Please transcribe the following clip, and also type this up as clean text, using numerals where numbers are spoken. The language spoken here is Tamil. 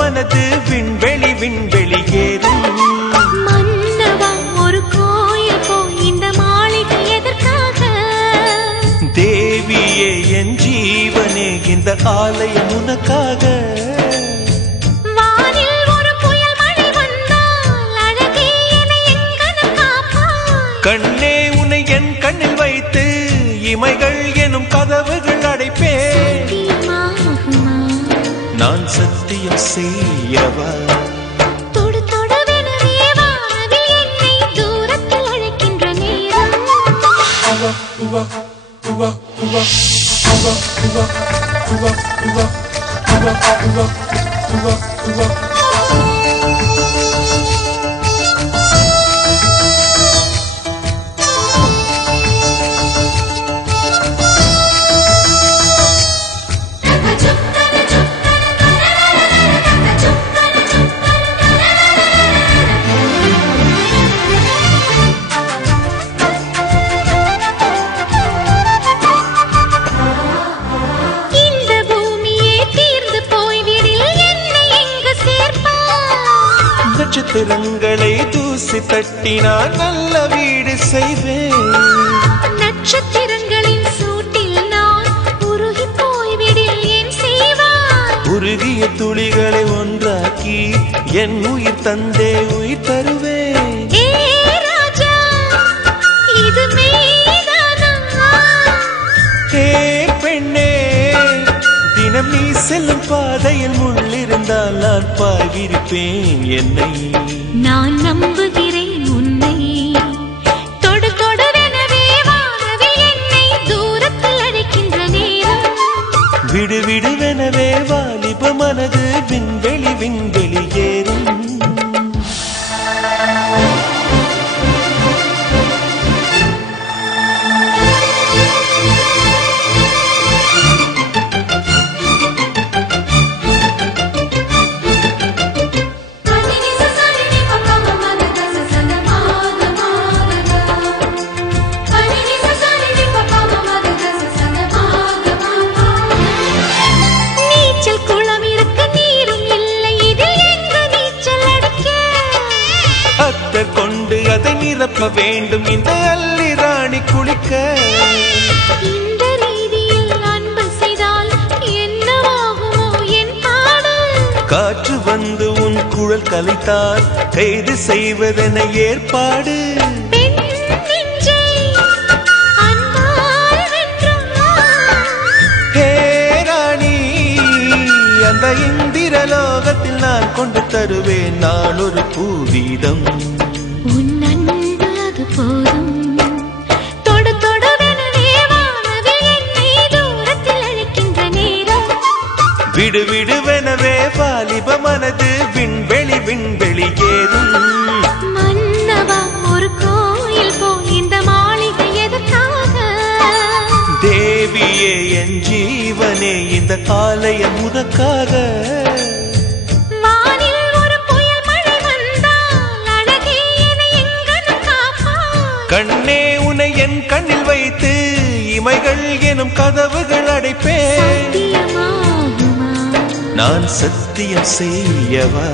மனது விண்வெளி விண்வெளி ஏறும். மன்னவா ஒரு கோயில் போய் இந்த மாளிகை எதற்காக? தேவியே என் ஜீவனே இந்த ஆலயம் உனக்காக. வானில் ஒரு புயல் மழை வந்தால் அழகே என்னை எங்கனம் காப்பாய். கண்ணே உன்னை என் கண்ணில் வைத்து இமைகள் எனும் கதவுகள் அடைப்பேன். நான் சத்தியம் செய்யவா? தொடு தொடுவெனவே வானவில் என்னை தூரத்தில் அழைக்கின்ற நேரம். நட்சத்திரங்களை தூசி தட்டினால் நல்ல வீடு செய்வேன். நட்சத்திரங்களின் சூட்டில் நான் உருகி போய்விடில் என் செய்வாய். உருகிய துளிகளை ஒன்றாக்கி என் உயிர் தந்தே உயிர் தருவேன். ஏ ராஜா இது மெய்தானா? ஏ பெண்ணே தினம் நீ செல்லும் பாதையில் முள்ளிருந்தால் நான் பாய்விருப்பேன் என்னை. நான் நம்புகிறேன் உன்னை. தொடு தொடுவெனவே வானவில் என்னை தூரத்தில் அழைக்கின்ற நேரம். விடு விடுவெனவே வாலிப மனது விண்வெளி விண்வெளி ஏறும். கொண்டு அதை நிரப்ப வேண்டும் இந்த அல்லி ராணி குளிக்க. இந்த ரீதியில் அன்பு செய்தால் என்னவாகுமோ என் பாடு? காற்று வந்து உன் குழல் கலைத்தால் கைது செய்வதென ஏற்பாடு. ஹே ராணி அந்த இந்திரலோகத்தில் நான் கொண்டு தருவேன் நான் ஒரு பூவீதம். உன் அன்பு அது போதும். தொடு தொடுவெனவே வானவில் என்னை தூரத்தில் அழைக்கின்ற நேரம். விடு விடுவெனவே வாலிப மனது விண்வெளி விண்வெளி ஏறும். மன்னவா ஒரு கோயில் போய் இந்த மாளிகை எதற்காக? தேவியே என் ஜீவனே இந்த ஆலயம் உனக்காக. கண்ணே உன்னை என் கண்ணில் வைத்து இமைகள் எனும் கதவுகள் அடைப்பேன். நான் சத்தியம் செய்யவா?